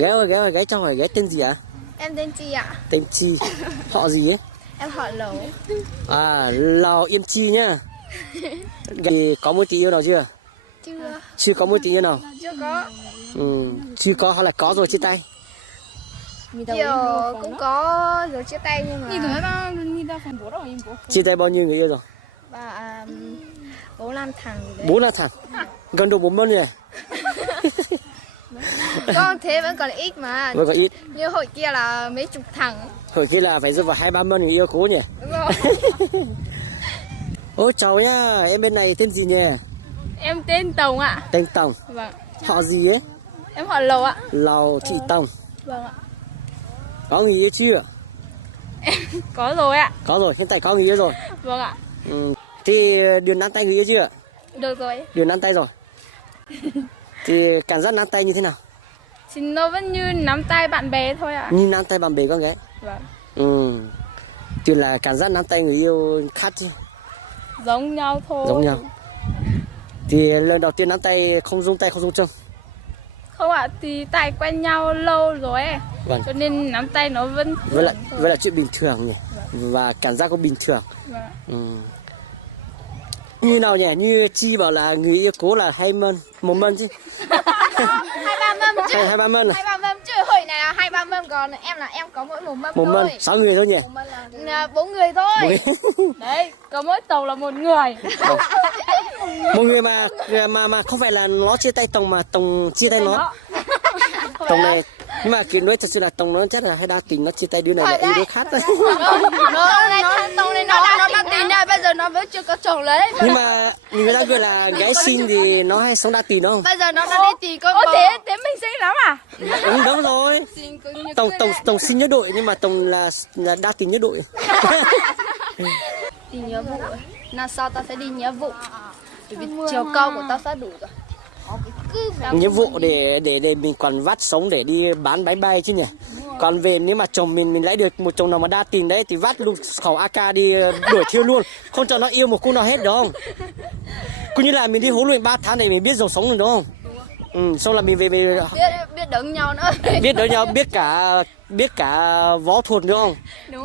Ghé ơi, ghé cho hỏi ghé tên gì ạ? Em tên Chi ạ. Tên Chi. Họ gì ấy? Em họ Lầu. À, Lào Yên Chi nhá. Thì có mối tình yêu nào chưa? Chưa. Chưa có mối tình yêu nào? Chưa có. Chưa có hay là có rồi chia tay? Kiểu cũng có rồi chia tay nhưng mà Chia tay bao nhiêu người yêu rồi? và 4-5 thằng gì đấy. 4 thằng. Gần độ 40 này. Con thế vẫn còn ít mà. Vẫn còn ít. Như hồi kia là mấy chục thằng. Hồi kia là phải rơi vào 2-3 người yêu cố nhỉ? Đúng rồi. Ôi chào nhá, em bên này tên gì nhỉ? Em tên Tòng ạ. Tên Tòng. Vâng. Họ gì ấy? Em họ Lầu ạ. Lào Thị Tòng. Vâng ạ. Có người yêu chưa? Có rồi ạ. Có rồi, hiện tại có người yêu rồi. Vâng ạ. Thì Điền nắm tay người yêu chưa? Được rồi. Điền nắm tay rồi. Thì cảm giác nắm tay như thế nào? Thì nó vẫn như nắm tay bạn bè thôi ạ. Như nắm tay bạn bè con gái. Vâng. Thì là cảm giác nắm tay người yêu khác chứ? Giống nhau thôi. Giống nhau. Thì lần đầu tiên nắm tay không rung tay không rung chân. Không ạ, thì tại quen nhau lâu rồi ấy. Vâng. Cho nên nắm tay nó vẫn Với lại chuyện bình thường nhỉ. Và cảm giác cũng bình thường. Vâng. Như nào nhỉ? Như Chi bảo là người yêu cố là 1 mân chứ. 2-3 mâm chứ. 2-3 mân à? 2-3 mâm chứ. Hồi này là 2-3 mâm, còn em có mỗi 1 mâm 1 mân, thôi. 6 người thôi nhỉ? 1 mâm là 4 người thôi. Đấy, có mỗi Tàu là 1 người. Một người mà không phải là nó chia tay Tòng mà Tòng chia tay nó. Tòng này, nhưng mà kiểu nói thật sự là Tòng nó chắc là hay đa tình, nó chia tay đứa này là yêu đứa khác thôi. Tàu này nó đa tình đây, bây giờ nó vẫn chưa có chồng lấy. Nhưng mà người ta gọi là gái xinh thì nó hay sống đa tình đúng không? Bây giờ nó đã đi tìm con bò. Thế mình xinh lắm à? Đúng rồi. Tòng xinh nhất đội nhưng mà Tòng là đa tình nhất đội. Đi nghĩa vụ. Năm sau tao sẽ đi nghĩa vụ. Bởi vì chiều cao của tao sẽ đủ rồi. Nghĩa vụ để mình còn vắt sống để đi bán bánh bay chứ nhỉ. Còn về nếu mà chồng mình lấy được một chồng nào mà đa tình đấy thì vắt luôn khẩu AK đi đuổi thiêu luôn, không cho nó yêu một cô nào hết đúng không? Cứ như là mình đi huấn luyện 3 tháng để mình biết dòng sống rồi đúng không? Xong là mình về biết đứng nhau nữa. biết đỡ nhau, biết cả võ thuật nữa không? Đúng.